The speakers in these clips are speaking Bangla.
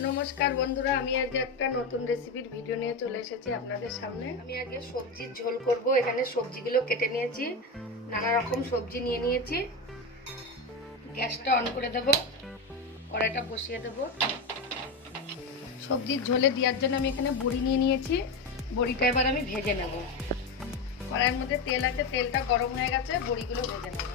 নমস্কার বন্ধুরা, আমি আজকে একটা নতুন রেসিপির ভিডিও নিয়ে চলে এসেছি আপনাদের সামনে। আমি আগে সবজির ঝোল করব, এখানে সবজিগুলো কেটে নিয়েছি, নানা রকম সবজি নিয়ে নিয়েছি। গ্যাসটা অন করে দেব, কড়াইটা বসিয়ে দেব। সবজির ঝোলে দেওয়ার জন্য আমি এখানে বড়ি নিয়ে নিয়েছি। বড়িটা এবার আমি ভেজে নেব। কড়াইয়ের মধ্যে তেল আছে, তেলটা গরম হয়ে গেছে, বড়িগুলো ভেজে নেব।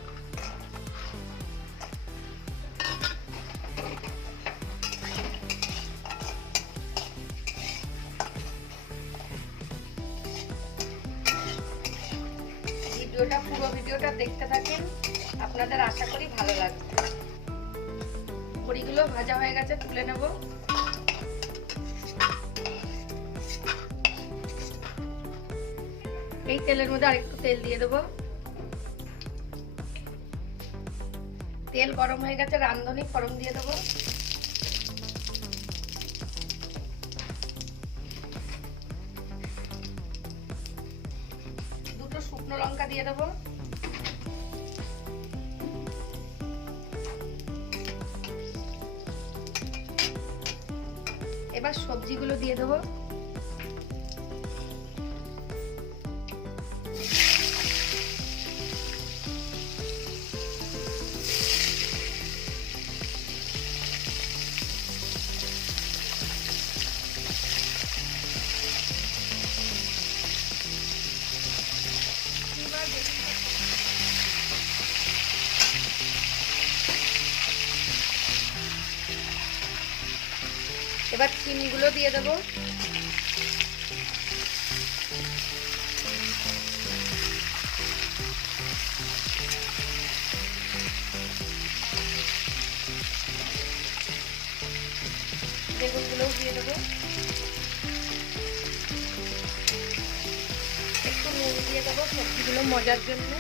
ভিডিওটা, পুরো ভিডিওটা দেখতে থাকেন। আপনাদের আশা করি ভালো লাগবে। বড়িগুলো ভাজা হয়ে গেছে, তুলে নেব। এই তেলের মধ্যে আরেকটু তেল দিয়ে দেবো। তেল গরম হয়ে গেছে রান্ধনি ফরম দিয়ে দেবো। শুকনো লঙ্কা দিয়ে দেবো। এবার সবজিগুলো দিয়ে দেবো। এবার চিনিগুলো দিয়ে দেবো। বেগুনগুলোও দিয়ে দেবো। একটু নুন দিয়ে দেবো সবজিগুলো মজার জন্য।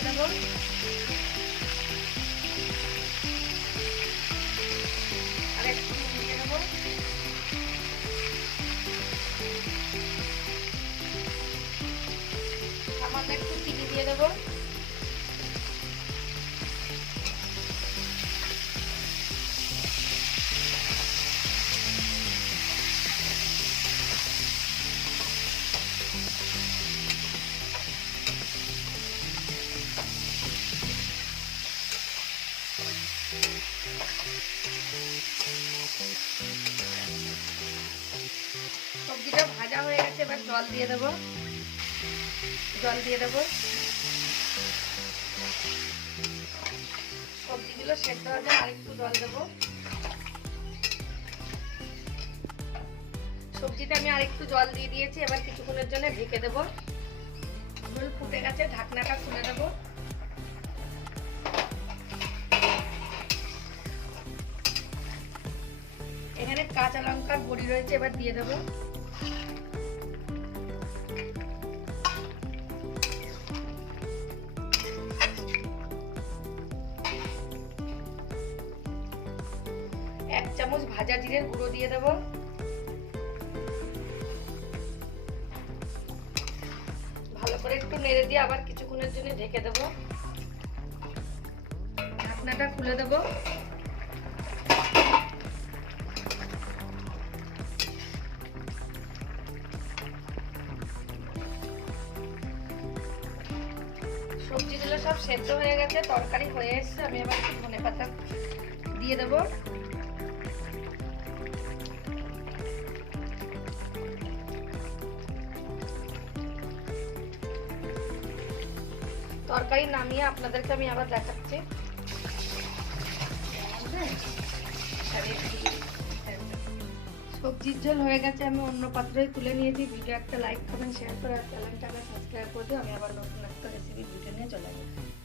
দিয়ে দেবো। আর একটু দিয়ে দেবো দেবো। জল দিয়ে দেবো। জল দিয়ে দেবো। সবজিগুলো সেদ্ধ হয়ে যায় আরেকটু জল দেবো। সবজিতে আমি আরেকটু জল দিয়ে দিয়েছি, এবার কিছুক্ষণের জন্য ঢেকে দেবো। ঝোল ফুটে গেছে, ঢাকনাটা খুলে দেবো। এখানে কাঁচা লঙ্কার বড়ি রয়েছে, এবার দিয়ে দেবো। চামচ ভাজা জিরের গুঁড়ো দিয়ে দেবো। ভালো করে একটু নেড়ে দিয়ে আবার কিছুক্ষণের জন্য ঢেকে দেবো। ঢাকনাটা খুলে দেবো। সবজিগুলো সব সেদ্ধ হয়ে গেছে, তরকারি হয়ে এসছে, আমি এবার একটু ধনে পাতা দিয়ে দেবো। তরকারি নামিয়ে আপনাদেরকে আমি আবার দেখাচ্ছি। সবজির ঝোল হয়ে গেছে, আমি অন্য পাত্রে তুলে নিয়েছি। ভিডিও একটা লাইক কমেন্ট শেয়ার করে আর চ্যানেলটা সাবস্ক্রাইব করে দিও। আমি আবার নতুন একটা রেসিপি ভিডিও নিয়ে চলে আসব।